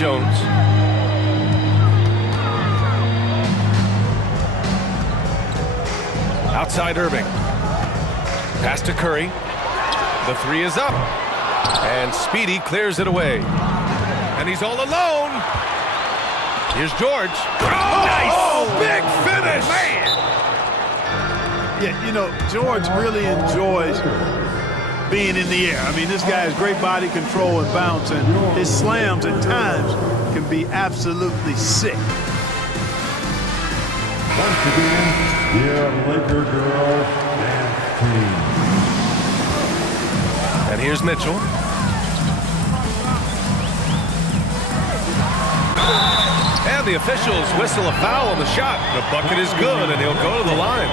Jones. Outside Irving. Pass to Curry. The three is up. And Speedy clears it away. And he's all alone. Here's George. Oh, nice! Oh, big finish! Man! Yeah, you know, George really enjoys being in the air. I mean, this guy has great body control and bounce, and his slams at times can be absolutely sick. Once again, your Laker girl team. And here's Mitchell. And the officials whistle a foul on the shot. The bucket is good, and he'll go to the line.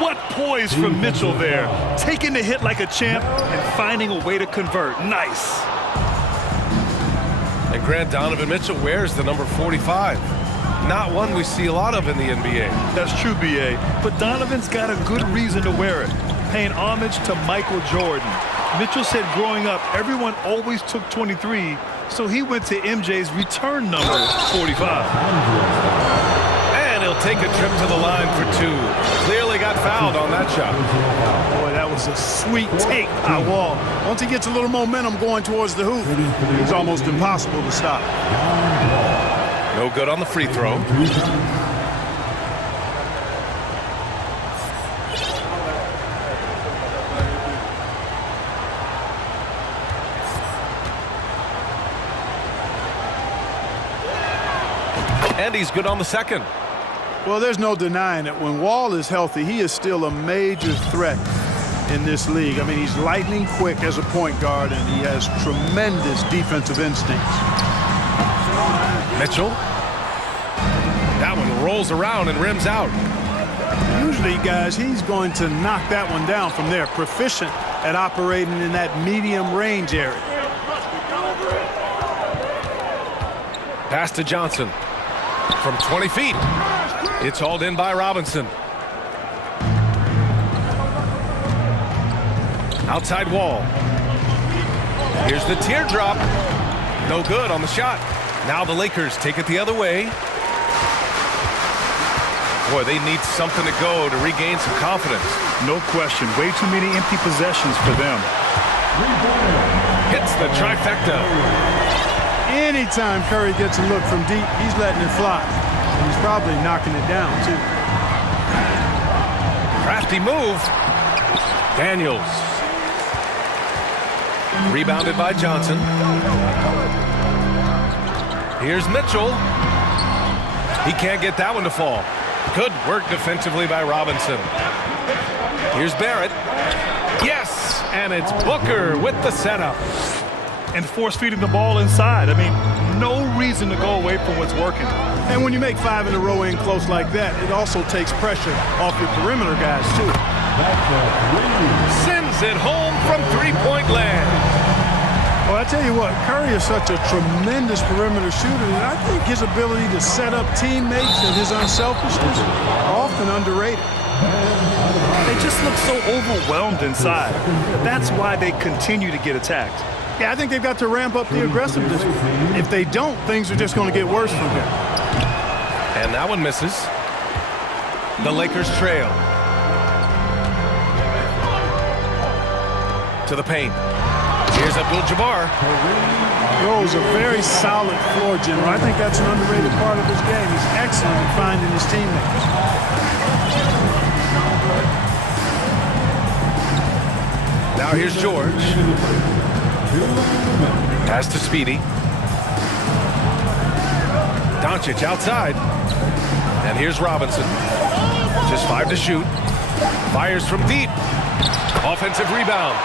What poise from Mitchell there. Taking the hit like a champ and finding a way to convert. Nice. And Grant, Donovan Mitchell wears the number 45. Not one we see a lot of in the NBA. That's true, B.A. But Donovan's got a good reason to wear it. Paying homage to Michael Jordan. Mitchell said growing up, everyone always took 23, so he went to MJ's return number, 45. And he'll take a trip to the line for two. Clearly got fouled on that shot. Boy, that was a sweet take by Wall. Once he gets a little momentum going towards the hoop, it's almost impossible to stop. No good on the free throw. And he's good on the second. Well, there's no denying that when Wall is healthy, he is still a major threat in this league. I mean, he's lightning quick as a point guard, and he has tremendous defensive instincts. Mitchell. That one rolls around and rims out. Usually, guys, he's going to knock that one down from there. Proficient at operating in that medium range area. Pass to Johnson. From 20 feet. It's hauled in by Robinson. Outside Wall. Here's the teardrop. No good on the shot. Now the Lakers take it the other way. Boy, they need something to go to regain some confidence. No question. Way too many empty possessions for them. Hits the trifecta. Anytime Curry gets a look from deep, he's letting it fly. He's probably knocking it down, too. Crafty move. Daniels. Rebounded by Johnson. Here's Mitchell. He can't get that one to fall. Good work defensively by Robinson. Here's Barrett. Yes, and it's Booker with the setup. And force-feeding the ball inside. I mean, no reason to go away from what's working. And when you make 5 in a row in close like that, it also takes pressure off your perimeter guys, too. Sends it home from three-point land. Well, I tell you what, Curry is such a tremendous perimeter shooter, and I think his ability to set up teammates and his unselfishness are often underrated. They just look so overwhelmed inside. That's why they continue to get attacked. Yeah, I think they've got to ramp up the aggressiveness. If they don't, things are just going to get worse from here. And that one misses. The Lakers trail. To the paint. Here's Abdul-Jabbar. Throws a very solid floor general. I think that's an underrated part of his game. He's excellent in finding his teammates. Now here's George. Pass to Speedy. Doncic outside. And here's Robinson. Just 5 to shoot. Fires from deep. Offensive rebound.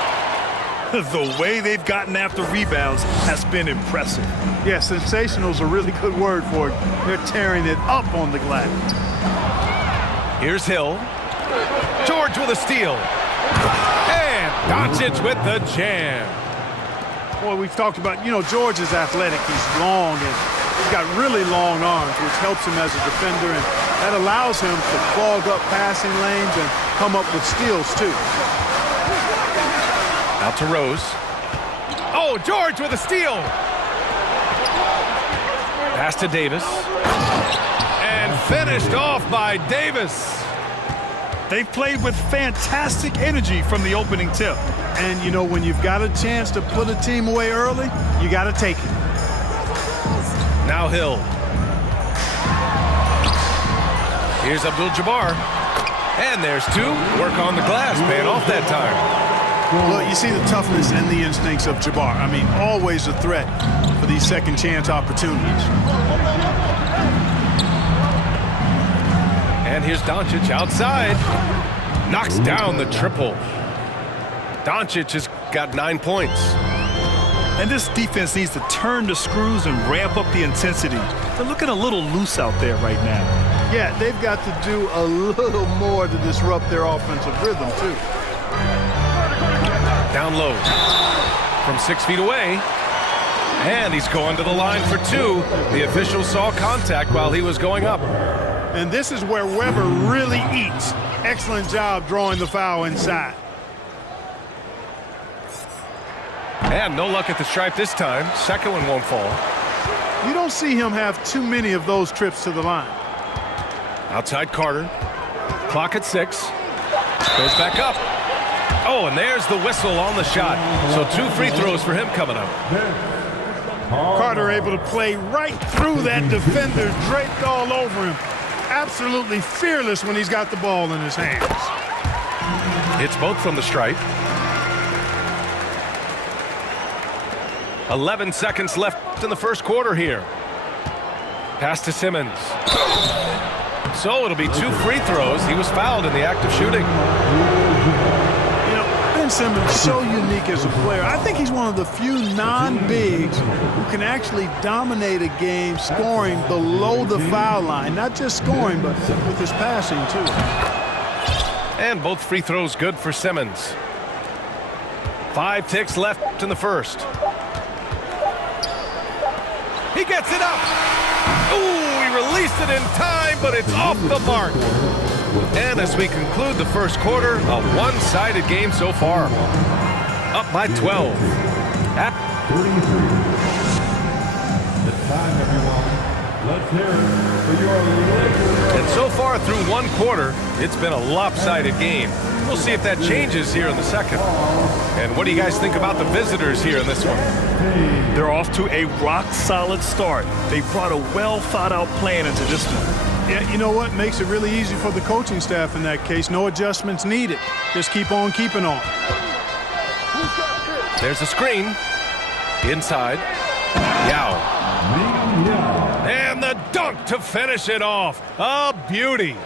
The way they've gotten after rebounds has been impressive. Yeah, sensational is a really good word for it. They're tearing it up on the glass. Here's Hill. George with a steal. And Doncic with the jam. Boy, we've talked about, George is athletic. He's long, and he's got really long arms, which helps him as a defender, and that allows him to clog up passing lanes and come up with steals, too. Out to Rose. Oh, George with a steal. Pass to Davis. And finished off by Davis. They played with fantastic energy from the opening tip. And, you know, when you've got a chance to put a team away early, you got to take it. Now Hill. Here's Abdul-Jabbar. And there's two. Work on the glass, paying off that time. Well, you see the toughness and the instincts of Jabbar. I mean, always a threat for these second chance opportunities. And here's Doncic outside. Knocks down the triple. Doncic has got 9 points. And this defense needs to turn the screws and ramp up the intensity. They're looking a little loose out there right now. Yeah, they've got to do a little more to disrupt their offensive rhythm, too. Down low from 6 feet away. And he's going to the line for two. The official saw contact while he was going up. And this is where Weber really eats. Excellent job drawing the foul inside. And no luck at the stripe this time. Second one won't fall. You don't see him have too many of those trips to the line. Outside Carter. Clock at 6. Goes back up. Oh, and there's the whistle on the shot. So 2 free throws for him coming up. Carter able to play right through that defender, draped all over him. Absolutely fearless when he's got the ball in his hands. Hits both from the stripe. 11 seconds left in the first quarter here. Pass to Simmons. So it'll be 2 free throws. He was fouled in the act of shooting. You know, Ben Simmons is so unique as a player. I think he's one of the few non-bigs who can actually dominate a game scoring below the foul line. Not just scoring, but with his passing, too. And both free throws good for Simmons. 5 ticks left in the first. He gets it up. Ooh, he released it in time, but it's off the mark. And as we conclude the first quarter, a one-sided game so far. Up by 12. 33. It's time, everyone. Let's hear it for your Lakers. And so far through one quarter, it's been a lopsided game. We'll see if that changes here in the second. And what do you guys think about the visitors here in this one? They're off to a rock-solid start. They brought a well-thought-out plan into this one. Yeah, you know what? Makes it really easy for the coaching staff in that case. No adjustments needed. Just keep on keeping on. There's a screen. Inside. Yao. And the dunk to finish it off. A beauty.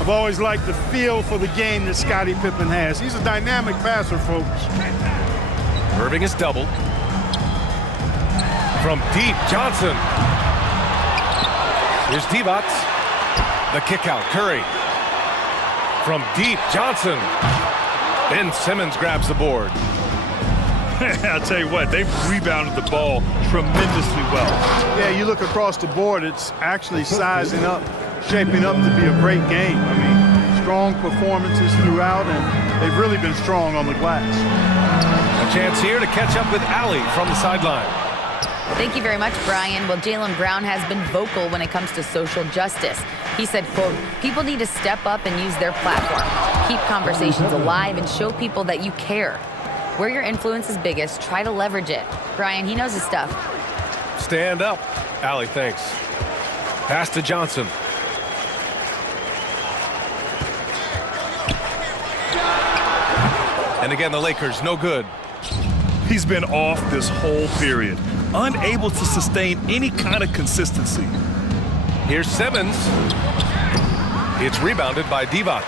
I've always liked the feel for the game that Scottie Pippen has. He's a dynamic passer, folks. Irving is doubled. From deep, Johnson. Here's Divac. The kick out, Curry. From deep, Johnson. Ben Simmons grabs the board. I'll tell you what, they've rebounded the ball tremendously well. Yeah, you look across the board, it's actually sizing up, shaping up to be a great game. I mean, strong performances throughout, and they've really been strong on the glass. A chance here to catch up with Allie from the sideline. Thank you very much, Brian. Well, Jaylen Brown has been vocal when it comes to social justice. He said, quote, people need to step up and use their platform. Keep conversations alive and show people that you care. Where your influence is biggest, try to leverage it. Brian, he knows his stuff. Stand up. Allie, thanks. Pass to Johnson. And again, the Lakers, no good. He's been off this whole period, unable to sustain any kind of consistency. Here's Simmons. It's rebounded by Divac.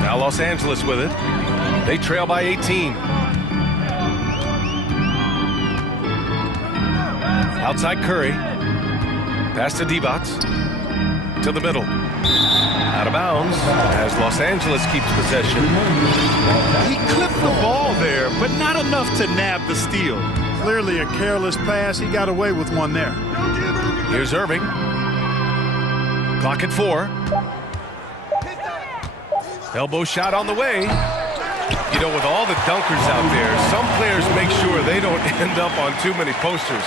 Now Los Angeles with it. They trail by 18. Outside Curry. Pass to Divac. To the middle. Out of bounds as Los Angeles keeps possession. He clipped the ball there, but not enough to nab the steal. Clearly a careless pass. He got away with one there. Here's Irving. Clock at 4. Elbow shot on the way. You know, with all the dunkers out there, some players make sure they don't end up on too many posters.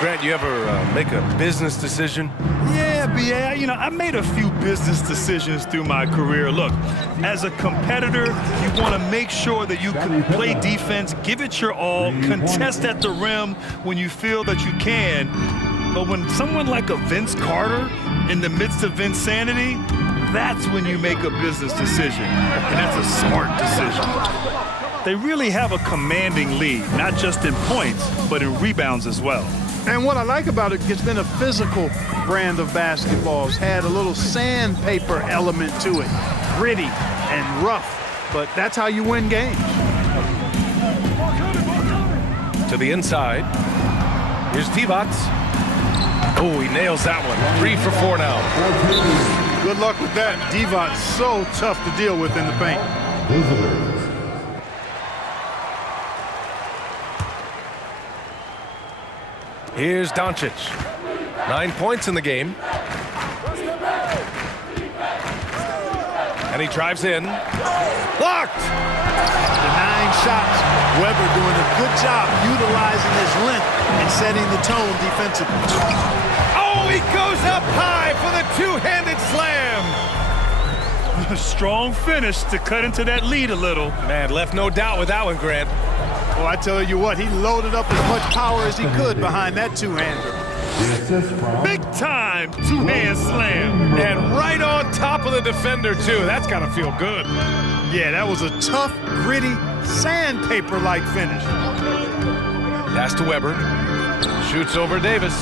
Grant, you ever make a business decision? Yeah, B.A., you know, I made a few business decisions through my career. Look, as a competitor, you want to make sure that you can play defense, give it your all, contest at the rim when you feel that you can. But when someone like a Vince Carter in the midst of insanity, that's when you make a business decision. And that's a smart decision. They really have a commanding lead, not just in points, but in rebounds as well. And what I like about it, it's been a physical brand of basketball. It's had a little sandpaper element to it, gritty and rough, but that's how you win games. To the inside. Here's Divac. Oh, he nails that one. 3 for 4 now. Good luck with that. Divac so tough to deal with in the paint. Here's Doncic. 9 points in the game. And he drives in. Blocked! The 9 shots. Weber doing a good job utilizing his length and setting the tone defensively. Oh, he goes up high for the two-handed slam. Strong finish to cut into that lead a little. Man, left no doubt with that one, Grant. Well, I tell you what, he loaded up as much power as he could behind that two-hander. Big time two-hand slam. And right on top of the defender, too. That's got to feel good. Yeah, that was a tough, gritty, sandpaper-like finish. Pass to Weber. Shoots over Davis.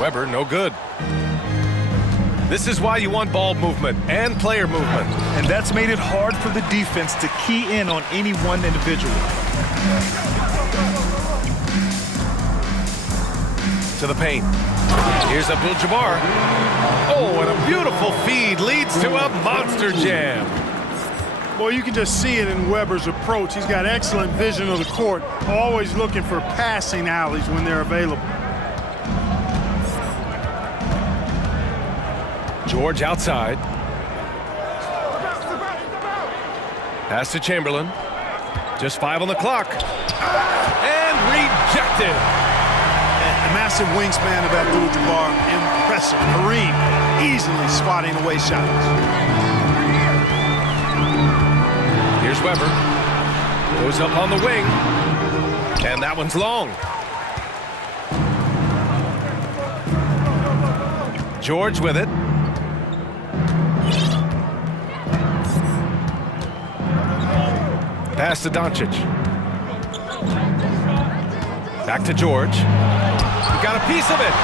Weber, no good. This is why you want ball movement and player movement. And that's made it hard for the defense to key in on any one individual. To the paint. Here's Abdul-Jabbar. Oh, and a beautiful feed leads to a monster jam. Well, you can just see it in Weber's approach. He's got excellent vision of the court, always looking for passing alleys when they're available. George outside. Pass to Chamberlain. Just 5 on the clock. And rejected. The massive wingspan of Abdul-Jabbar, impressive. Kareem easily swatting away shots. Here's Weber. Goes up on the wing. And that one's long. George with it. Pass to Doncic. Back to George. He got a piece of it.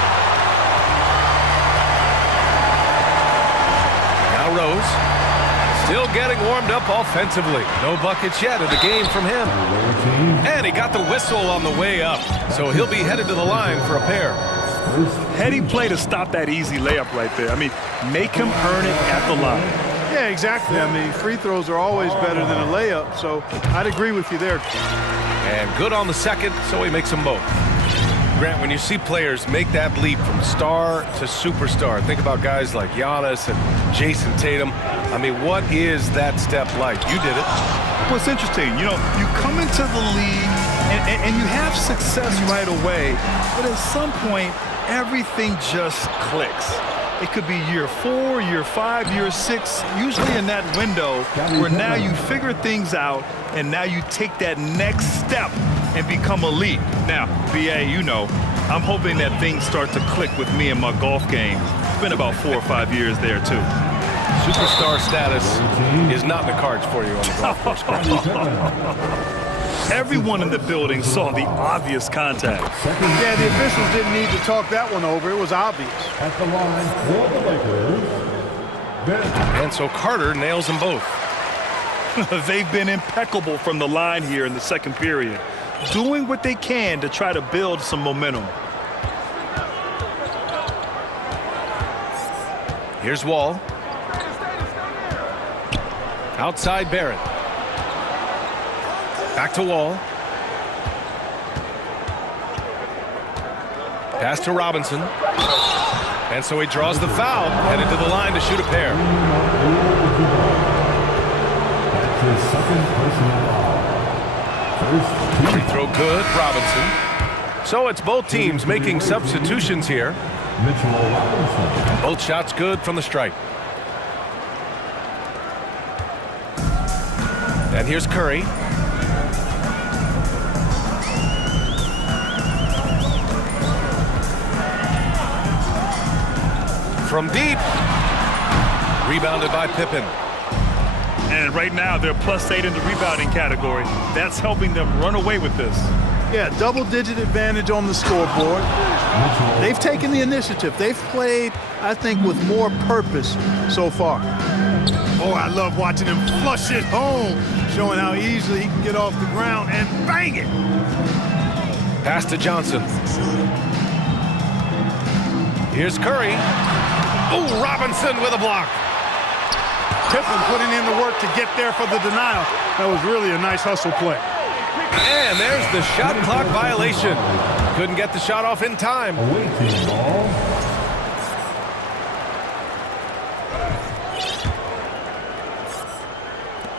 Now Rose. Still getting warmed up offensively. No buckets yet in the game from him. And he got the whistle on the way up. So he'll be headed to the line for a pair. Heady play to stop that easy layup right there. I mean, make him earn it at the line. Yeah, exactly. I mean, free throws are always better than a layup, so I'd agree with you there. And good on the second, so he makes them both. Grant, when you see players make that leap from star to superstar, think about guys like Giannis and Jason Tatum. I mean, what is that step like? You did it. Well, it's interesting. You know, you come into the league and you have success right away, but at some point, everything just clicks. It could be year 4, year 5, year 6, usually in that window where now you figure things out and now you take that next step and become elite. Now, B.A., you know, I'm hoping that things start to click with me in my golf game. It's been about 4 or 5 years there, too. Superstar status is not in the cards for you on the golf course. Everyone in the building saw the obvious contact. Yeah, the officials didn't need to talk that one over. It was obvious. At the line for the Lakers, And so Carter nails them both. They've been impeccable from the line here in the second period, doing what they can to try to build some momentum. Here's Wall. Outside Barrett. Back to Wall. Pass to Robinson. And so he draws the foul, headed to the line to shoot a pair. his second personal foul. First Free team. throw good, Robinson. So it's both teams making substitutions here. Mitchell Robinson. Both shots good from the stripe. And here's Curry. From deep. Rebounded by Pippen. And right now, they're +8 in the rebounding category. That's helping them run away with this. Yeah, double-digit advantage on the scoreboard. They've taken the initiative. They've played, I think, with more purpose so far. Oh, I love watching him flush it home, showing how easily he can get off the ground and bang it. Pass to Johnson. Here's Curry. Oh, Robinson with a block. Pippen putting in the work to get there for the denial. That was really a nice hustle play. And there's the shot clock violation. Couldn't get the shot off in time. Away team ball.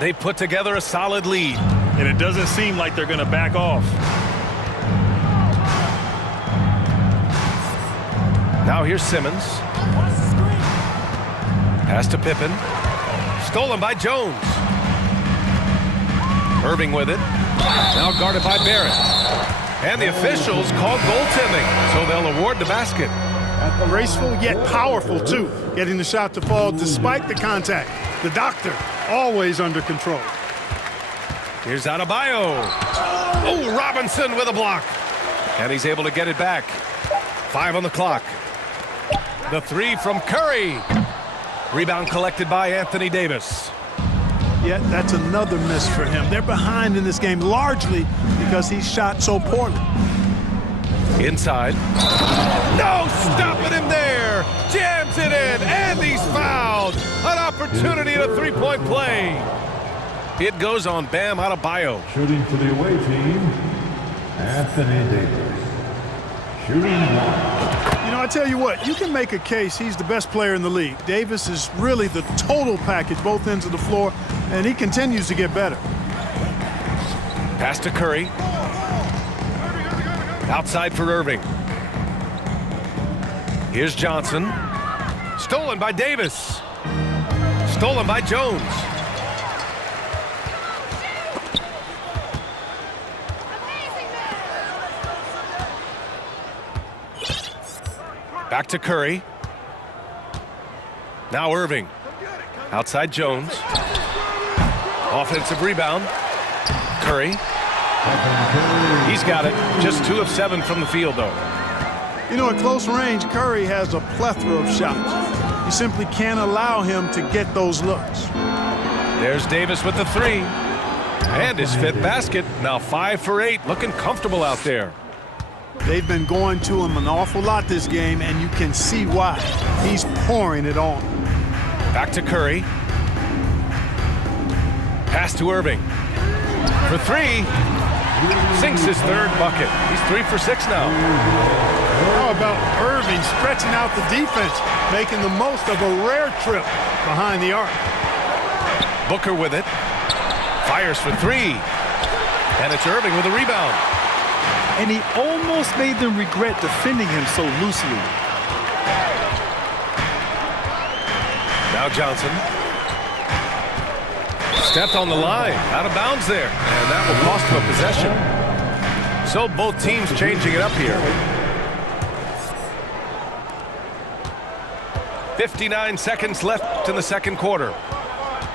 They put together a solid lead. And it doesn't seem like they're going to back off. Now here's Simmons. Pass to Pippen. Stolen by Jones. Irving with it. Now guarded by Barrett. And the officials called goaltending, so they'll award the basket. Graceful yet powerful, too. Getting the shot to fall despite the contact. The doctor, always under control. Here's Adebayo. Oh, Robinson with a block. And he's able to get it back. 5 on the clock. The three from Curry. Rebound collected by Anthony Davis. Yeah, that's another miss for him. They're behind in this game largely because he shot so poorly. Inside. No, stopping him there. Jams it in, and he's fouled. An opportunity at a three-point play. It goes on Bam Adebayo. Shooting for the away team, Anthony Davis. Shooting one. You know, I tell you what, you can make a case he's the best player in the league. Davis is really the total package, both ends of the floor, and he continues to get better. Pass to Curry. Outside for Irving. Here's Johnson. Stolen by Davis. Stolen by Jones. Back to Curry. Now Irving. Outside Jones. Offensive rebound. Curry. He's got it. Just 2 of 7 from the field, though. You know, at close range, Curry has a plethora of shots. You simply can't allow him to get those looks. There's Davis with the three. And his 5th basket. Now 5 for 8. Looking comfortable out there. They've been going to him an awful lot this game, and you can see why. He's pouring it on. Back to Curry. Pass to Irving. For 3. Sinks his 3rd bucket. He's 3 for 6 now. How about Irving stretching out the defense, making the most of a rare trip behind the arc. Booker with it. Fires for 3. And it's Irving with a rebound. And he almost made them regret defending him so loosely. Now Johnson. Stepped on the line. Out of bounds there. And that will cost him a possession. So both teams changing it up here. 59 seconds left in the second quarter.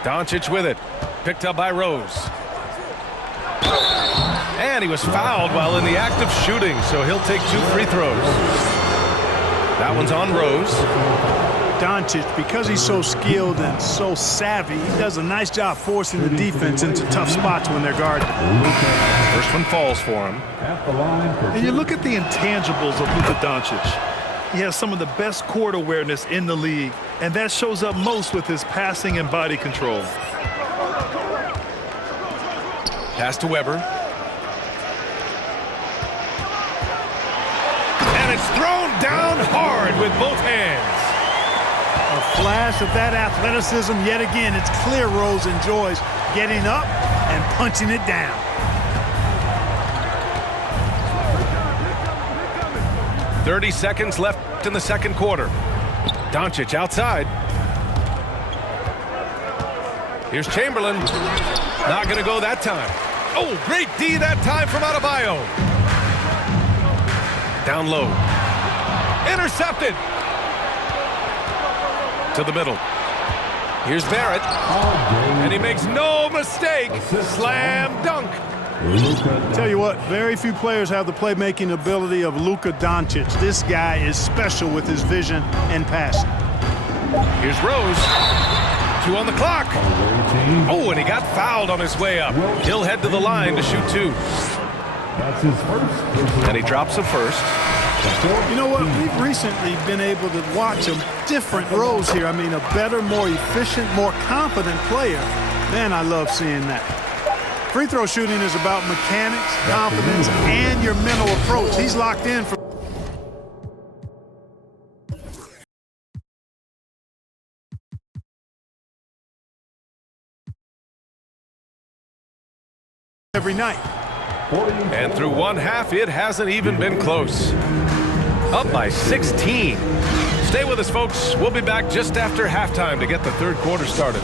Doncic with it. Picked up by Rose. And he was fouled while in the act of shooting, so he'll take 2 free throws. That one's on Rose. Doncic, because he's so skilled and so savvy, he does a nice job forcing the defense into tough spots when they're guarded. First one falls for him. At the line for And you look at the intangibles of Luka Doncic. He has some of the best court awareness in the league, and that shows up most with his passing and body control. Pass to Weber. And it's thrown down hard with both hands. A flash of that athleticism yet again. It's clear Rose enjoys getting up and punching it down. "30 seconds left in the second quarter. Doncic outside. Here's Chamberlain. Not going to go that time. Oh, great D that time from Adebayo. Down low. Intercepted. To the middle. Here's Barrett. And he makes no mistake. Slam dunk. Tell you what, very few players have the playmaking ability of Luka Doncic. This guy is special with his vision and passion. Here's Rose. 2 on the clock. Oh, and he got fouled on his way up. He'll head to the line to shoot 2. That's his first. And he drops a first. You know what? We've recently been able to watch a different Rose here. I mean, a better, more efficient, more confident player. Man, I love seeing that. Free throw shooting is about mechanics, confidence, and your mental approach. He's locked in for every night. And through one half, it hasn't even been close. Up by 16. Stay with us, folks. We'll be back just after halftime to get the third quarter started.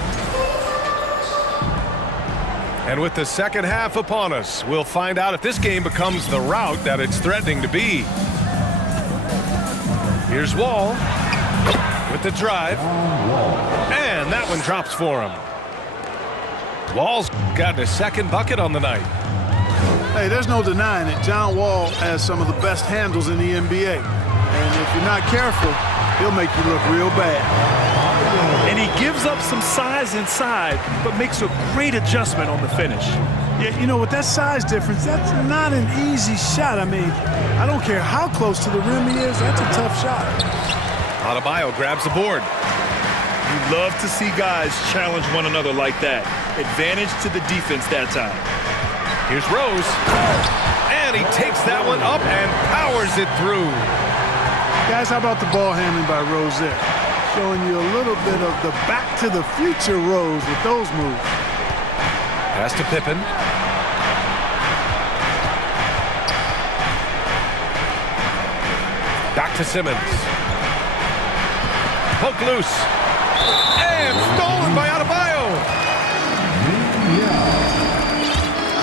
And with the second half upon us, we'll find out if this game becomes the rout that it's threatening to be. Here's Wall with the drive. And that one drops for him. Wall's got his second bucket on the night. Hey, there's no denying it. John Wall has some of the best handles in the NBA. And if you're not careful, he'll make you look real bad. And he gives up some size inside, but makes a great adjustment on the finish. Yeah, you know, with that size difference, that's not an easy shot. I mean, I don't care how close to the rim he is, that's a tough shot. Adebayo grabs the board. You love to see guys challenge one another like that. Advantage to the defense that time. Here's Rose. And he takes that one up and powers it through. Guys, how about the ball handling by Rose there? Showing you a little bit of the back-to-the-future Rose with those moves. Pass to Pippen. Back to Simmons. Poke loose. And stolen by Adebayo.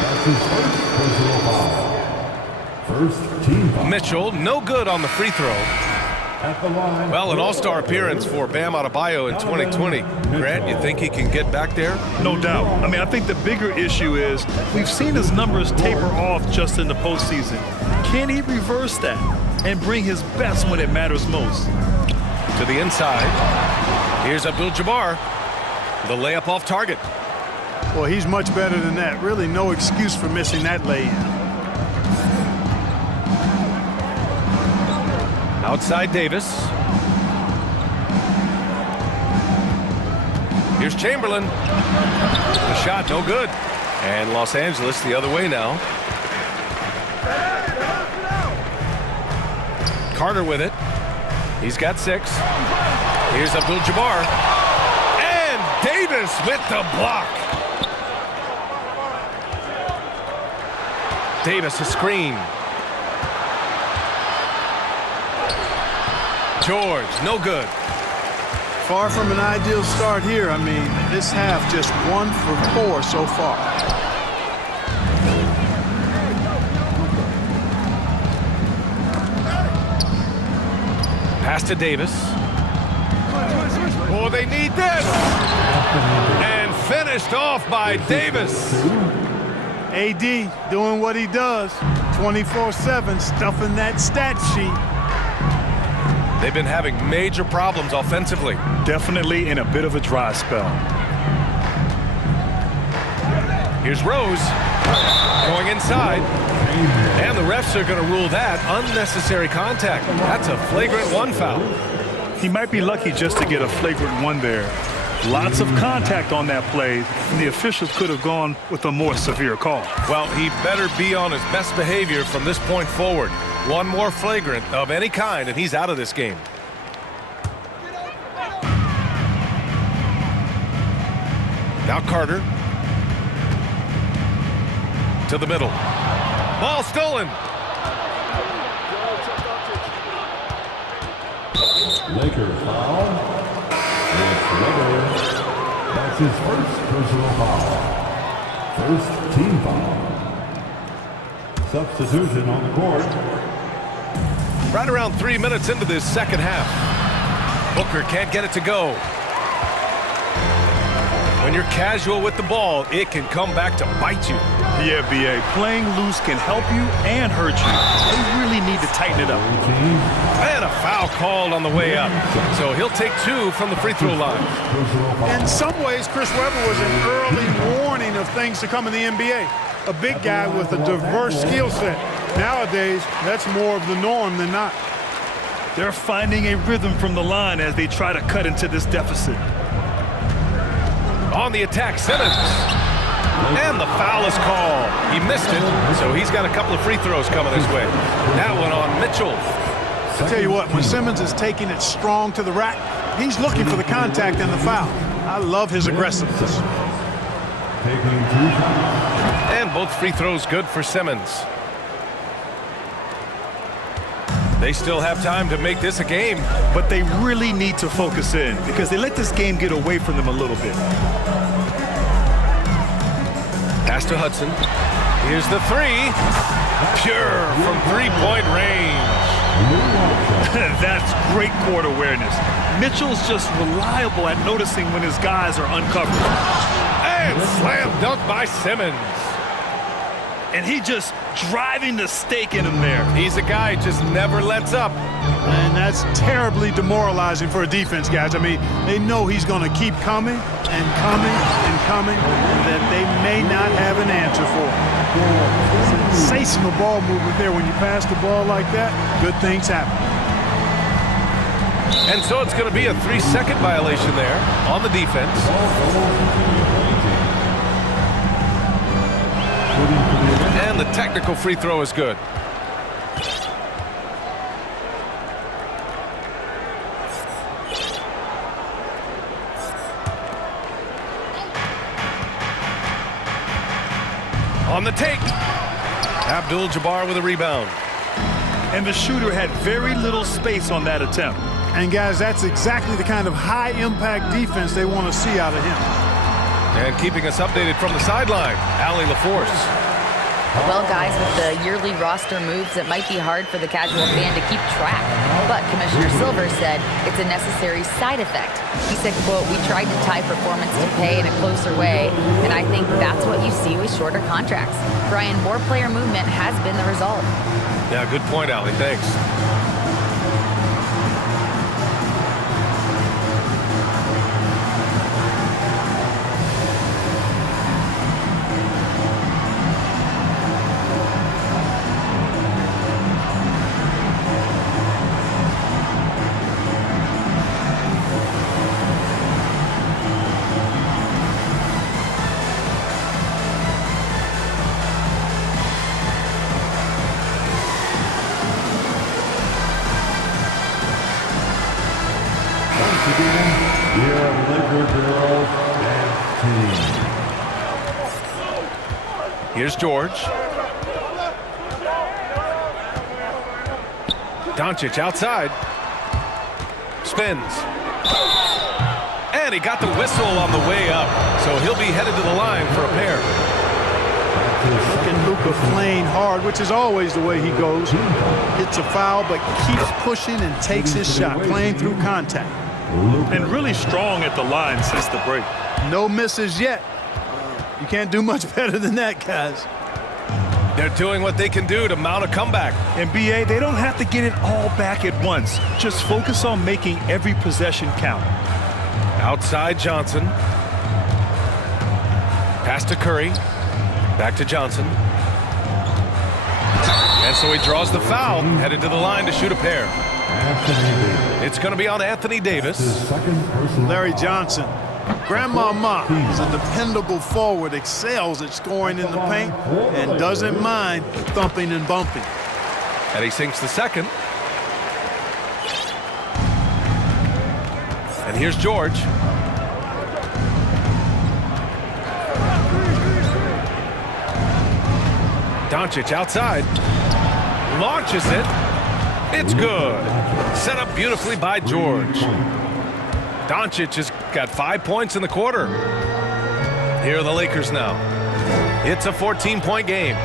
That's his first personal foul. First team foul. Mitchell, no good on the free throw. At the line. Well, an all-star appearance for Bam Adebayo in 2020. Grant, you think he can get back there? No doubt. I mean, I think the bigger issue is we've seen his numbers taper off just in the postseason. Can he reverse that and bring his best when it matters most? To the inside. Here's Abdul-Jabbar. The layup off target. Well, he's much better than that. Really no excuse for missing that lay-in. Outside Davis. Here's Chamberlain. The shot no good. And Los Angeles the other way now. Carter with it. He's got 6. Here's Abdul-Jabbar. And Davis with the block. Davis a screen. George, no good. Far from an ideal start here. I mean, this half just 1 for 4 so far. Pass to Davis. Oh, they need this. And finished off by Davis. AD doing what he does. 24/7, stuffing that stat sheet. They've been having major problems offensively. Definitely in a bit of a dry spell. Here's Rose going inside. And the refs are going to rule that unnecessary contact. That's a flagrant 1 foul. He might be lucky just to get a flagrant 1 there. Lots of contact on that play, and the officials could have gone with a more severe call. Well, he better be on his best behavior from this point forward. 1 more flagrant of any kind, and he's out of this game. Now Carter. To the middle. Ball stolen. Lakers foul. It's Weber. That's his first personal foul. First team foul. Substitution on the court. Right around 3 minutes into this second half. Booker can't get it to go. When you're casual with the ball, it can come back to bite you. Yeah, B.A. Playing loose can help you and hurt you. They really need to tighten it up. And a foul called on the way up. So he'll take 2 from the free throw line. In some ways, Chris Webber was an early warning of things to come in the NBA. A big guy with a diverse skill set. Nowadays, that's more of the norm than not. They're finding a rhythm from the line as they try to cut into this deficit. On the attack, Simmons. And the foul is called. He missed it, so he's got a couple of free throws coming his way. That one on Mitchell. I tell you what, when Simmons is taking it strong to the rack, he's looking for the contact and the foul. I love his aggressiveness. Taking 2 shots. And both free throws good for Simmons. They still have time to make this a game. But they really need to focus in because they let this game get away from them a little bit. Pass to Hudson. Here's the 3. Pure from three-point range. That's great court awareness. Mitchell's just reliable at noticing when his guys are uncovered. And slam dunk by Simmons. And he just driving the stake in him there. He's a guy who just never lets up. And that's terribly demoralizing for a defense, guys. I mean, they know he's going to keep coming and coming and coming, and that they may not have an answer for it. Sensational ball movement there. When you pass the ball like that, good things happen. And so it's going to be a 3-second violation there on the defense. And the technical free throw is good. On the take. Abdul-Jabbar with a rebound. And the shooter had very little space on that attempt. And, guys, that's exactly the kind of high-impact defense they want to see out of him. And keeping us updated from the sideline, Allie LaForce. Well, guys, with the yearly roster moves, it might be hard for the casual fan to keep track. But Commissioner Silver said it's a necessary side effect. He said, quote, "We tried to tie performance to pay in a closer way, and I think that's what you see with shorter contracts." Brian, more player movement has been the result. Yeah, good point, Allie. Thanks. Here's George. Doncic outside. Spins. And he got the whistle on the way up. So he'll be headed to the line for a pair. Look at Luka playing hard, which is always the way he goes. Hits a foul, but keeps pushing and takes his shot, playing through contact. And really strong at the line since the break. No misses yet. You can't do much better than that, guys. They're doing what they can do to mount a comeback. And BA, they don't have to get it all back at once. Just focus on making every possession count. Outside Johnson. Pass to Curry. Back to Johnson. And so he draws the foul, headed to the line to shoot a pair. It's going to be on Anthony Davis. Larry Johnson. Grandmama is a dependable forward, excels at scoring in the paint, and doesn't mind thumping and bumping. And he sinks the second. And here's George. Doncic outside. Launches it. It's good. Set up beautifully by George. Doncic has got 5 points in the quarter. Here are the Lakers now. It's a 14-point game.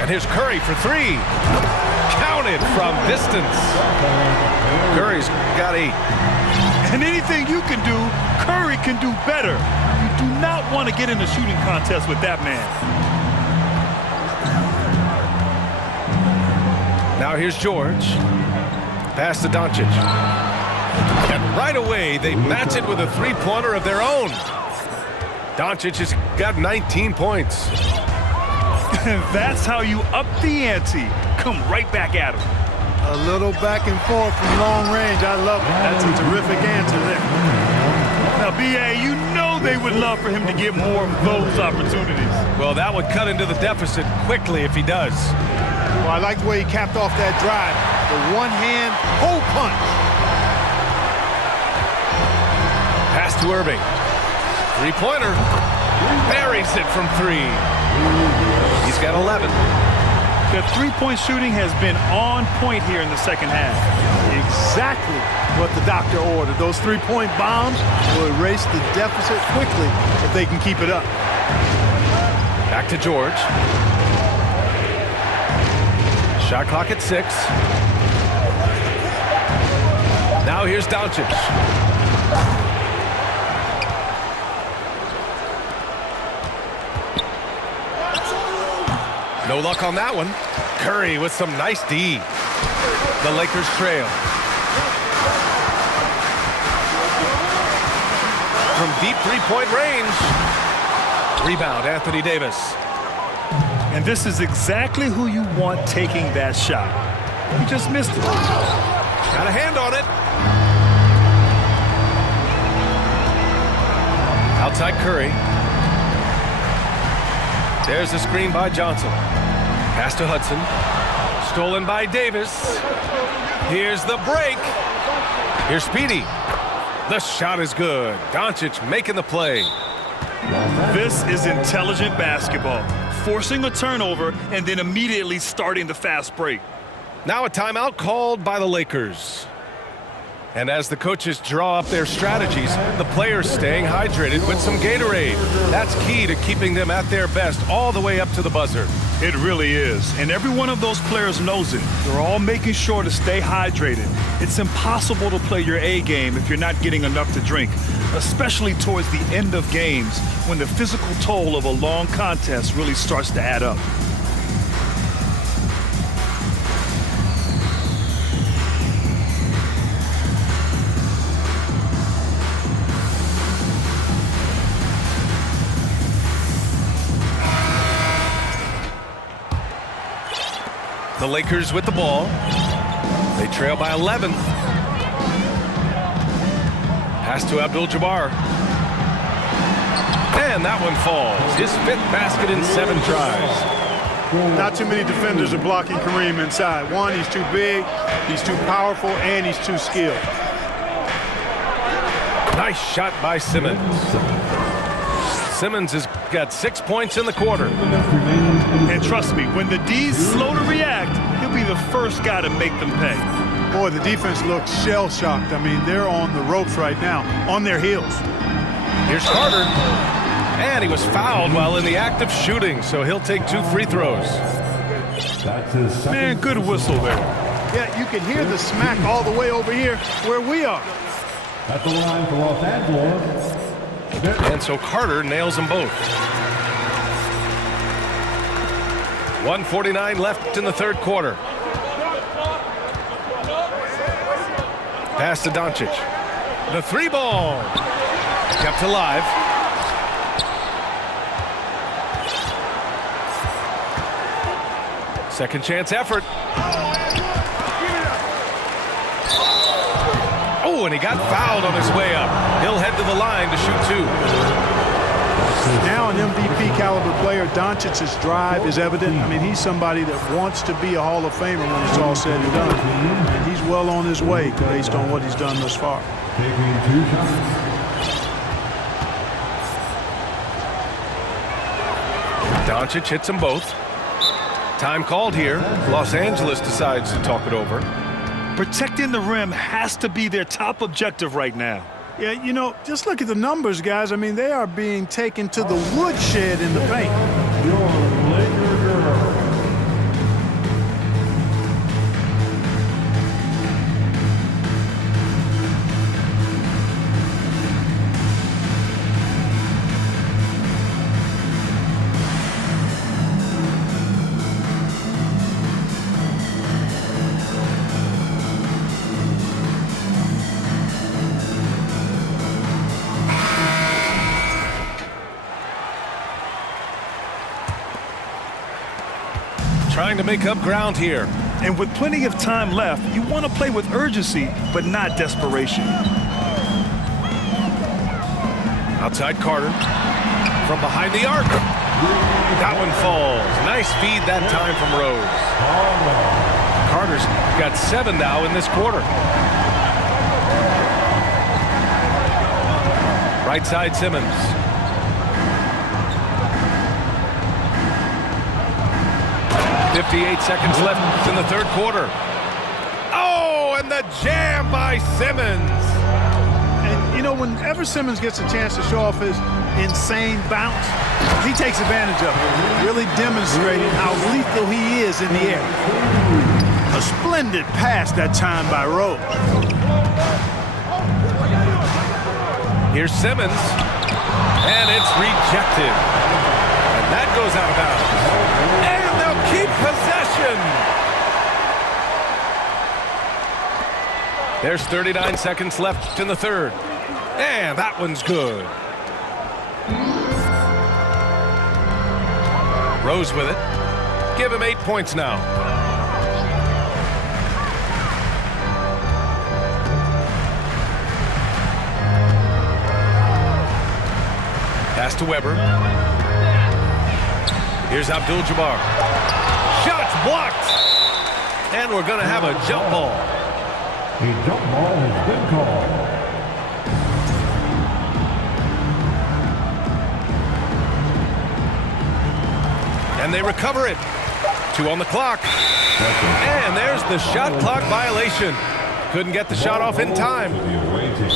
And here's Curry for three. Counted from distance. Curry's got 8. And anything you can do, Curry can do better. You do not want to get in a shooting contest with that man. Now here's George. Pass to Doncic. And right away, they match it with a three-pointer of their own. Doncic has got 19 points. And that's how you up the ante. Come right back at him. A little back and forth from long range. I love it. That's a terrific answer there. Now, B.A., you know they would love for him to get more of those opportunities. Well, that would cut into the deficit quickly if he does. Well, I like the way he capped off that drive. The one-hand hole punch. Pass to Irving. Three-pointer. Buries it from 3. He's got 11. The three-point shooting has been on point here in the second half. Exactly what the doctor ordered. Those three-point bombs will erase the deficit quickly if they can keep it up. Back to George. Shot clock at 6. Now here's Doncic. No luck on that one. Curry with some nice D. The Lakers trail. From deep three-point range. Rebound, Anthony Davis. And this is exactly who you want taking that shot. He just missed it. Got a hand on it. Outside Curry. There's the screen by Johnson. Pass to Hudson. Stolen by Davis. Here's the break. Here's Speedy. The shot is good. Doncic making the play. This is intelligent basketball. Forcing a turnover and then immediately starting the fast break. Now a timeout called by the Lakers. And as the coaches draw up their strategies, the players staying hydrated with some Gatorade. That's key to keeping them at their best all the way up to the buzzer. It really is. And every one of those players knows it. They're all making sure to stay hydrated. It's impossible to play your A game if you're not getting enough to drink, especially towards the end of games when the physical toll of a long contest really starts to add up. The Lakers with the ball. They trail by 11. Pass to Abdul-Jabbar. And that one falls. His 5th basket in 7 tries. Not too many defenders are blocking Kareem inside. One, he's too big, he's too powerful, and he's too skilled. Nice shot by Simmons. Simmons has got 6 points in the quarter. And trust me, when the D's slow to react, he'll be the first guy to make them pay. Boy, the defense looks shell-shocked. I mean, they're on the ropes right now, on their heels. Here's Carter. And he was fouled while in the act of shooting, so he'll take 2 free throws. Man, good whistle there. Yeah, you can hear the smack all the way over here where we are. At the line for Los Angeles. And so Carter nails them both. 1:49 left in the 3rd quarter. Pass to Doncic. The 3 ball. Kept alive. Second chance effort. Oh, and he got fouled on his way up. He'll head to the line to shoot 2. Now an MVP caliber player, Doncic's drive is evident. I mean, he's somebody that wants to be a Hall of Famer when it's all said and done. And he's well on his way based on what he's done thus far. Taking 2 shots. Doncic hits them both. Time called here. Los Angeles decides to talk it over. Protecting the rim has to be their top objective right now. Yeah, you know, just look at the numbers, guys. I mean, they are being taken to the woodshed in the paint. Your Laker girl. Trying to make up ground here. And with plenty of time left, you want to play with urgency, but not desperation. Outside Carter. From behind the arc. That one falls. Nice feed that time from Rose. Carter's got 7 now in this quarter. Right side Simmons. .58 seconds left in the third quarter. Oh, and the jam by Simmons. And, you know, whenever Simmons gets a chance to show off his insane bounce, he takes advantage of it, really demonstrating how lethal he is in the air. A splendid pass that time by Rose. Here's Simmons, and it's rejected. And that goes out of bounds. And they'll keep possession. There's 39 seconds left in the third. And that one's good. Rose with it. Give him 8 points now. Pass to Weber. Here's Abdul-Jabbar. Shots blocked. And we're going to have a jump ball. A jump ball has been called. And they recover it. 2 on the clock. And there's the shot clock violation. Couldn't get the shot off in time.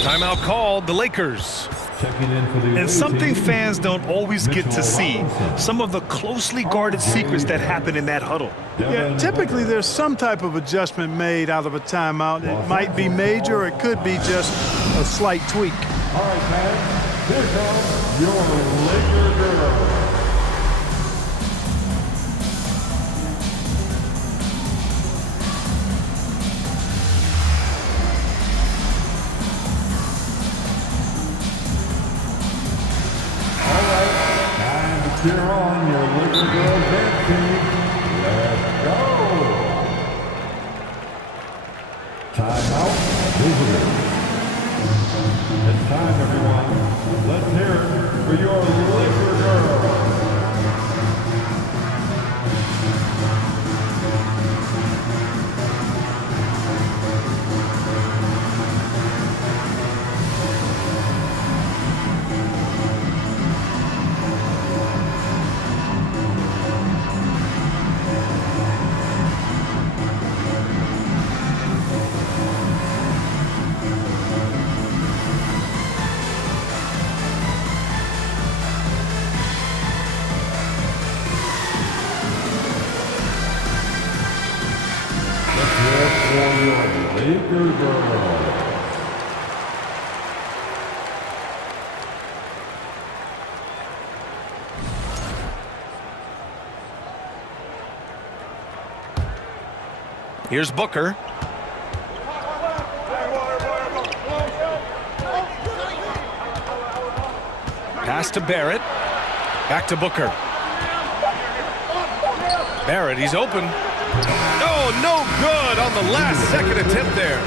Timeout called, the Lakers. And something fans don't always get to see, some of the closely guarded secrets that happen in that huddle. Yeah, typically there's some type of adjustment made out of a timeout. It might be major, or it could be just a slight tweak. All right, man. Here comes your Laker girl. Cheer on your Laker girl dance team. Let's go. Timeout. Visitor. It's time, everyone. Let's hear it for your Laker girl. Laker girl. Here's Booker. Pass to Barrett. Back to Booker. Barrett, he's open. Oh, no good on the last second attempt there.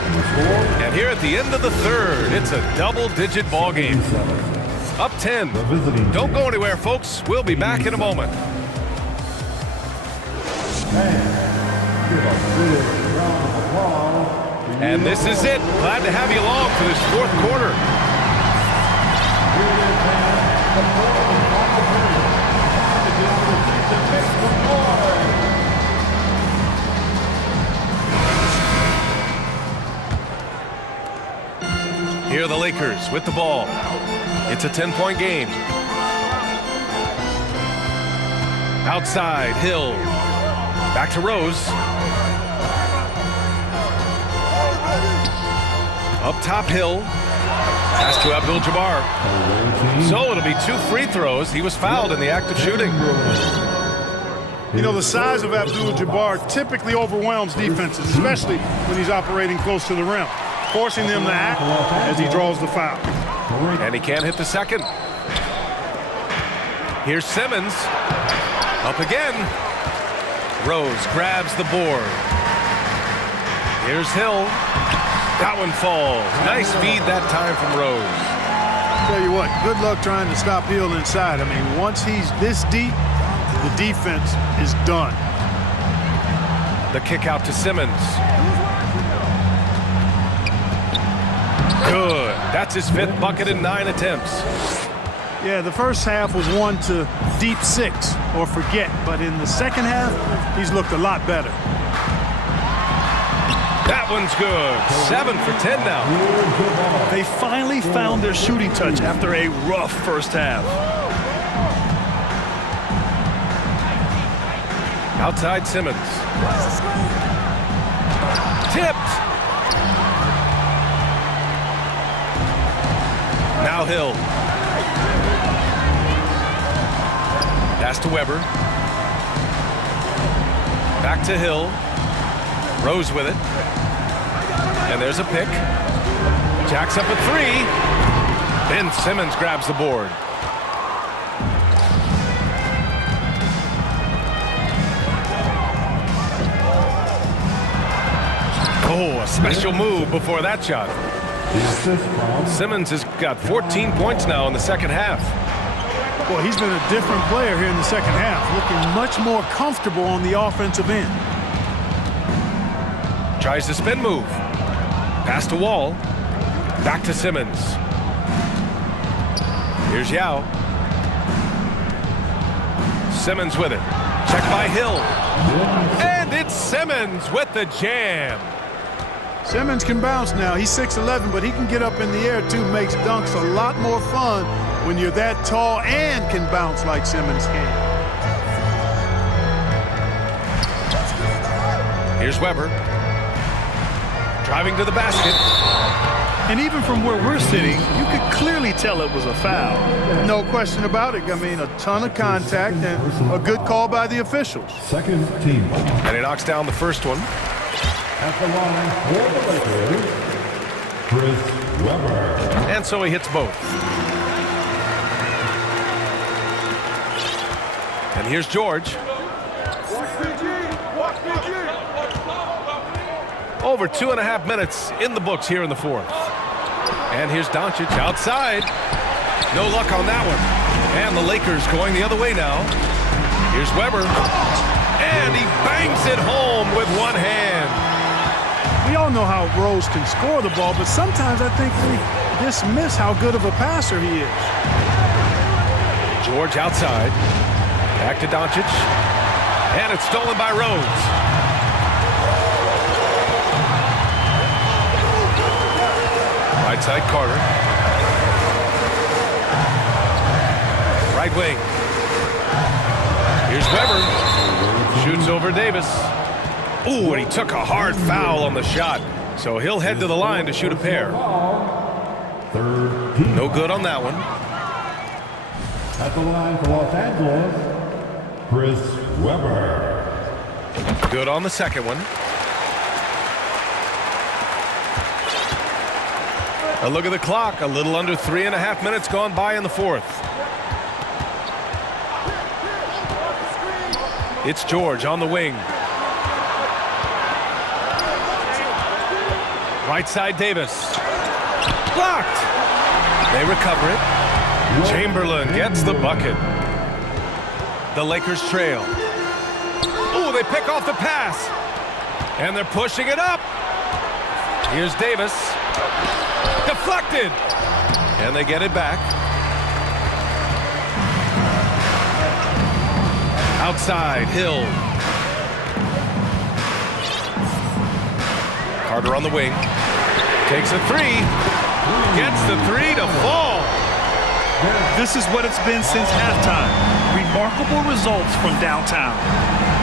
And here at the end of the third, it's a double-digit ball game. Up 10. Don't go anywhere, folks. We'll be back in a moment. And this is it. Glad to have you along for this fourth quarter. Here are the Lakers with the ball. It's a 10-point game. Outside, Hill. Back to Rose. Up top, Hill. Pass to Abdul-Jabbar. So it'll be 2 free throws. He was fouled in the act of shooting. You know, the size of Abdul-Jabbar typically overwhelms defenses, especially when he's operating close to the rim, forcing them to act as he draws the foul. And he can't hit the second. Here's Simmons. Up again. Rose grabs the board. Here's Hill. That one falls. Nice feed that time from Rose. Tell you what, good luck trying to stop Hill inside. I mean, once he's this deep, the defense is done. The kick out to Simmons. Good. That's his 5th bucket in 9 attempts. Yeah, the first half was 1 to deep 6 or forget, but in the second half, he's looked a lot better. That one's good. 7 for 10 now. They finally found their shooting touch after a rough first half. Outside Simmons. Tipped. Now Hill. Pass to Weber. Back to Hill. Rose with it. And there's a pick. Jacks up a 3. Ben Simmons grabs the board. Oh, a special move before that shot. Simmons has got 14 points now in the second half. Well, he's been a different player here in the second half, looking much more comfortable on the offensive end. Tries the spin move. Pass to Wall. Back to Simmons. Here's Yao. Simmons with it. Check by Hill. And it's Simmons with the jam. Simmons can bounce now. He's 6'11", but he can get up in the air too. Makes dunks a lot more fun when you're that tall and can bounce like Simmons can. Here's Weber. Driving to the basket. And even from where we're sitting, you could clearly tell it was a foul. No question about it. I mean, a ton of contact and a good call by the officials. Second team. And he knocks down the first one. At the line for the Lakers, Chris Weber. And so he hits both. And here's George. Over 2.5 minutes in the books here in the 4th. And here's Doncic outside. No luck on that one. And the Lakers going the other way now. Here's Weber. And he bangs it home with one hand. We all know how Rose can score the ball, but sometimes I think we dismiss how good of a passer he is. George outside. Back to Doncic. And it's stolen by Rose. Right side Carter. Right wing. Here's Weber. Shoots over Davis. Ooh, and he took a hard foul on the shot. So he'll head to the line to shoot a pair. No good on that one. At the line for Los Angeles, Chris Weber. Good on the second one. A look at the clock. A little under 3.5 minutes gone by in the 4th. It's George on the wing. Right side Davis. Blocked. They recover it. Chamberlain gets the bucket. The Lakers trail. Ooh, they pick off the pass. And they're pushing it up. Here's Davis. Deflected. And they get it back. Outside, Hill. Carter on the wing. Takes a three. Gets the three to fall. This is what it's been since halftime. Remarkable results from downtown.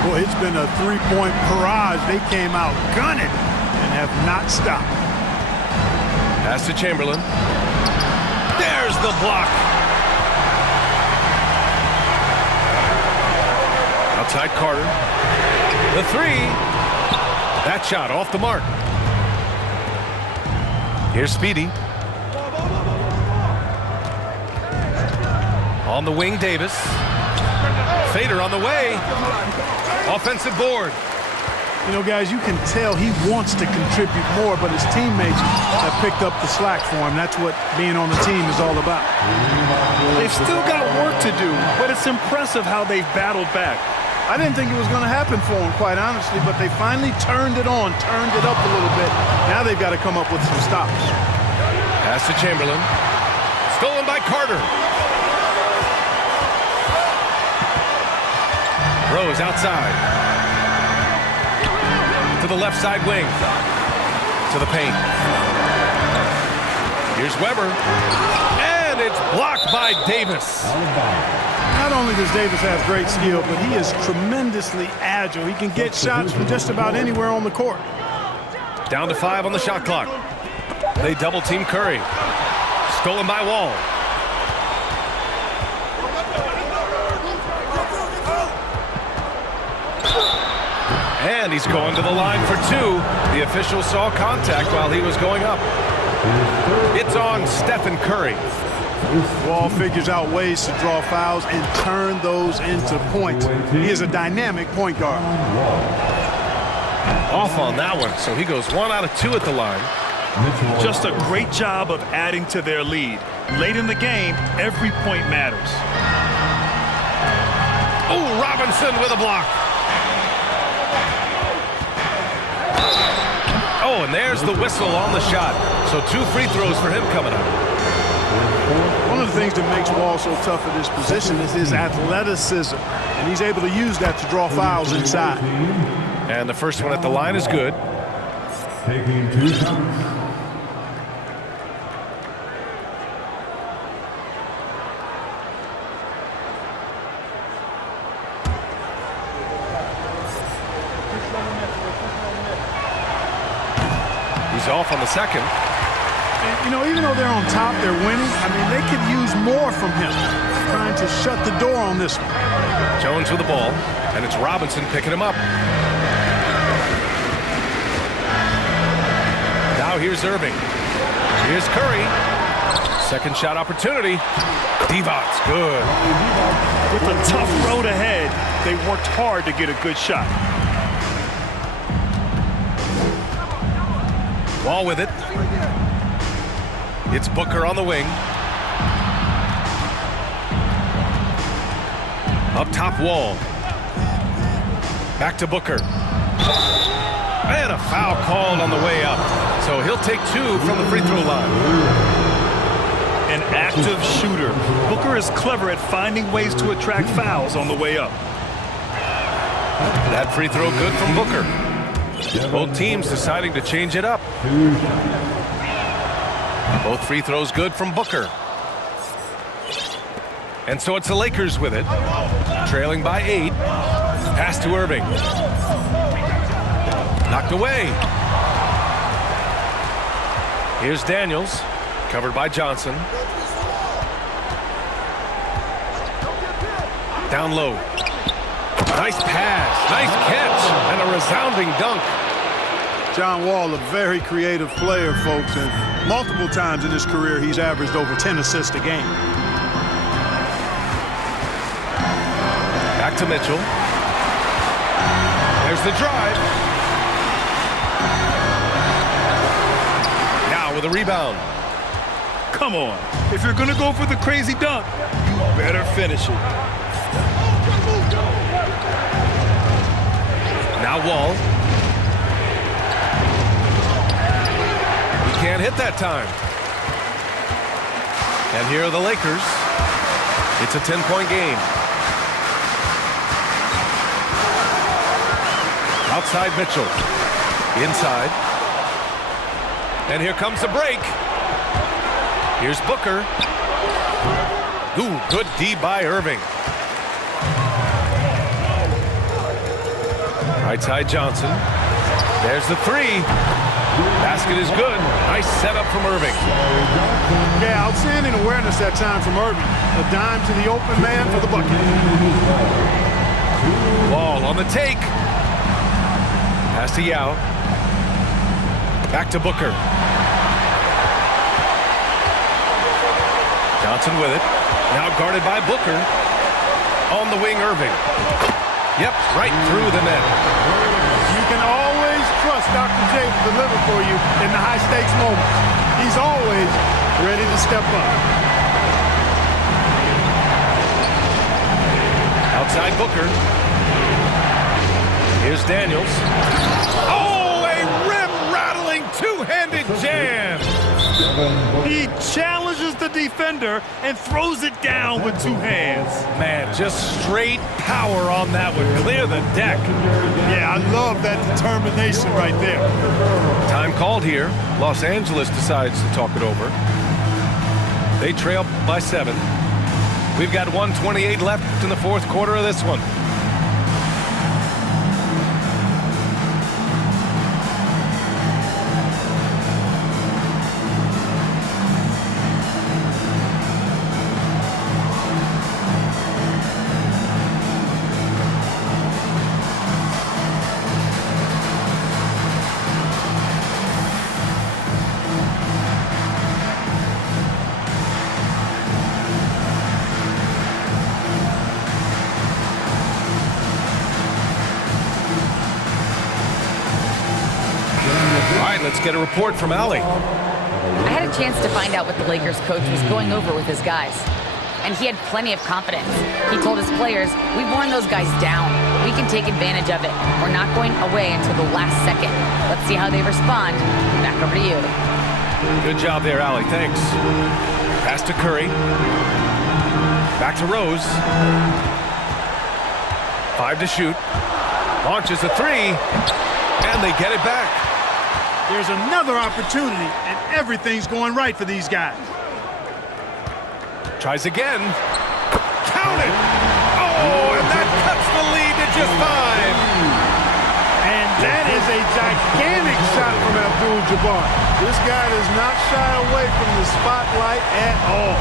Boy, it's been a three-point barrage. They came out gunning and have not stopped. Pass to Chamberlain. There's the block. Outside Carter. The three. That shot off the mark. Here's Speedy. On the wing, Davis. Fader on the way. Offensive board. You know, guys, you can tell he wants to contribute more, but his teammates have picked up the slack for him. That's what being on the team is all about. They've still got work to do, but it's impressive how they've battled back. I didn't think it was going to happen for him, quite honestly, but they finally turned it on, turned it up a little bit. Now they've got to come up with some stops. Pass to Chamberlain. Stolen by Carter. Rose outside. To the left side wing. To the paint. Here's Weber. And it's blocked by Davis. Not only does Davis have great skill, but he is tremendously agile. He can get shots from just about anywhere on the court. Down to 5 on the shot clock. They double team Curry. Stolen by Wall. And he's going to the line for 2. The official saw contact while he was going up. It's on Stephen Curry. Wall figures out ways to draw fouls and turn those into points. He is a dynamic point guard. Off on that one, so he goes 1 out of 2 at the line. Just a great job of adding to their lead. Late in the game, every point matters. Oh, Robinson with a block. Oh, and there's the whistle on the shot. So 2 free throws for him coming up. One of the things that makes Wall so tough at this position is his athleticism, and he's able to use that to draw fouls inside. And the first one at the line is good. Taking 2 shots. He's off on the second. And, you know, even though they're on top, they're winning. I mean, they could use more from him. Trying to shut the door on this one. Jones with the ball, and it's Robinson picking him up. Now here's Irving. Here's Curry. Second shot opportunity. Divac, good. With a tough road ahead, they worked hard to get a good shot. Wall with it. It's Booker on the wing. Up top, Wall. Back to Booker. And a foul called on the way up. So he'll take 2 from the free throw line. An active shooter. Booker is clever at finding ways to attract fouls on the way up. That free throw good from Booker. Both teams deciding to change it up. Both free throws good from Booker. And so it's the Lakers with it. Trailing by 8. Pass to Irving. Knocked away. Here's Daniels. Covered by Johnson. Down low. Nice pass. Nice catch. And a resounding dunk. John Wall, a very creative player, folks, and multiple times in his career he's averaged over 10 assists a game. Back to Mitchell. There's the drive. Now with a rebound. Come on. If you're going to go for the crazy dunk, you better finish it. Now Wall. He can't hit that time. And here are the Lakers. It's a 10-point game. Outside Mitchell. Inside. And here comes the break. Here's Booker. Ooh, good D by Irving. Right side Johnson. There's the three. Basket is good. Nice setup from Irving. Yeah, outstanding awareness that time from Irving. A dime to the open man for the bucket. Ball on the take. Pass to Yao. Back to Booker. Johnson with it. Now guarded by Booker. On the wing, Irving. Yep, right through the net. You can always trust Dr. J to deliver for you in the high-stakes moments. He's always ready to step up. Outside Booker. Here's Daniels. Oh, a rim-rattling two-handed jam. He challenges the defender and throws it down with two hands. Man, just straight power on that one. Clear the deck. Yeah, I love that determination right there. Time called here. Los Angeles decides to talk it over. They trail by 7. We've got 1:28 left in the fourth quarter of this one. Let's get a report from Allie. I had a chance to find out what the Lakers coach was going over with his guys. And he had plenty of confidence. He told his players, we've worn those guys down. We can take advantage of it. We're not going away until the last second. Let's see how they respond. Back over to you. Good job there, Allie. Thanks. Pass to Curry. Back to Rose. 5 to shoot. Launches a 3. And they get it back. There's another opportunity, and everything's going right for these guys. Tries again. Count it! Oh, and that cuts the lead to just 5. And that is a gigantic shot from Abdul-Jabbar. This guy does not shy away from the spotlight at all.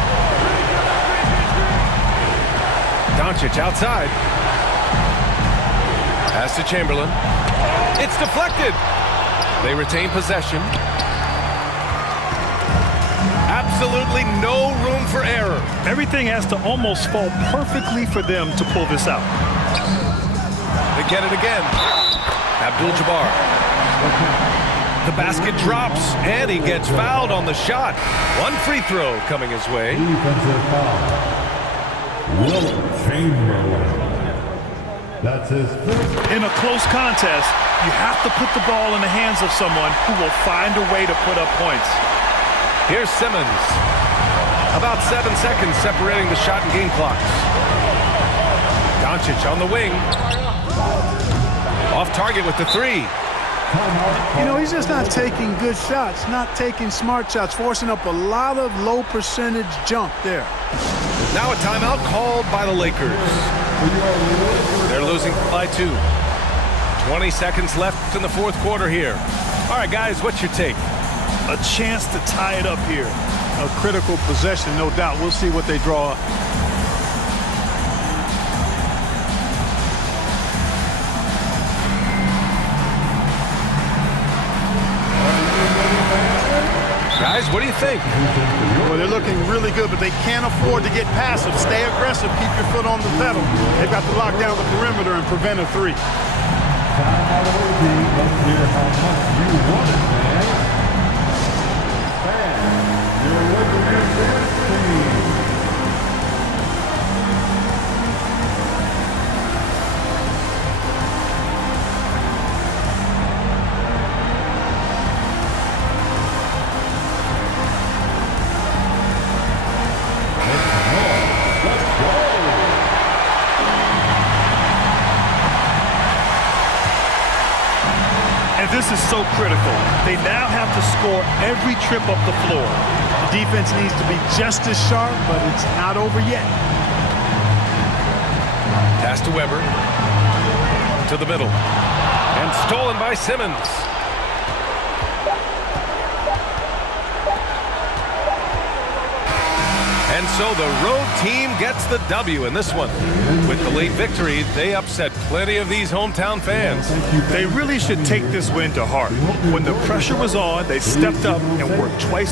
Doncic outside. Pass to Chamberlain. It's deflected. They retain possession. Absolutely no room for error. Everything has to almost fall perfectly for them to pull this out. They get it again. Abdul-Jabbar. The basket drops, and he gets fouled on the shot. One free throw coming his way. Defensive foul. Will Chamberlain. That's his first. In a close contest, you have to put the ball in the hands of someone who will find a way to put up points. Here's Simmons. About 7 seconds separating the shot and game clocks. Doncic on the wing. Off target with the 3. You know, he's just not taking good shots, not taking smart shots, forcing up a lot of low percentage jump there. Now a timeout called by the Lakers. They're losing by 2. 20 seconds left in the fourth quarter here. All right, guys, what's your take? A chance to tie it up here. A critical possession, no doubt. We'll see what they draw up. Guys, what do you think? Well, they're looking really good, but they can't afford to get passive. Stay aggressive. Keep your foot on the pedal. They've got to lock down the perimeter and prevent a 3. Let's hear how much you want it, man. And you're with your team. so critical. They now have to score every trip up the floor. The defense needs to be just as sharp, but it's not over yet. Pass to Weber. To the middle. And stolen by Simmons. And so the road team gets the W in this one. With the late victory, they upset plenty of these hometown fans. They really should take this win to heart. When the pressure was on, they stepped up and worked twice.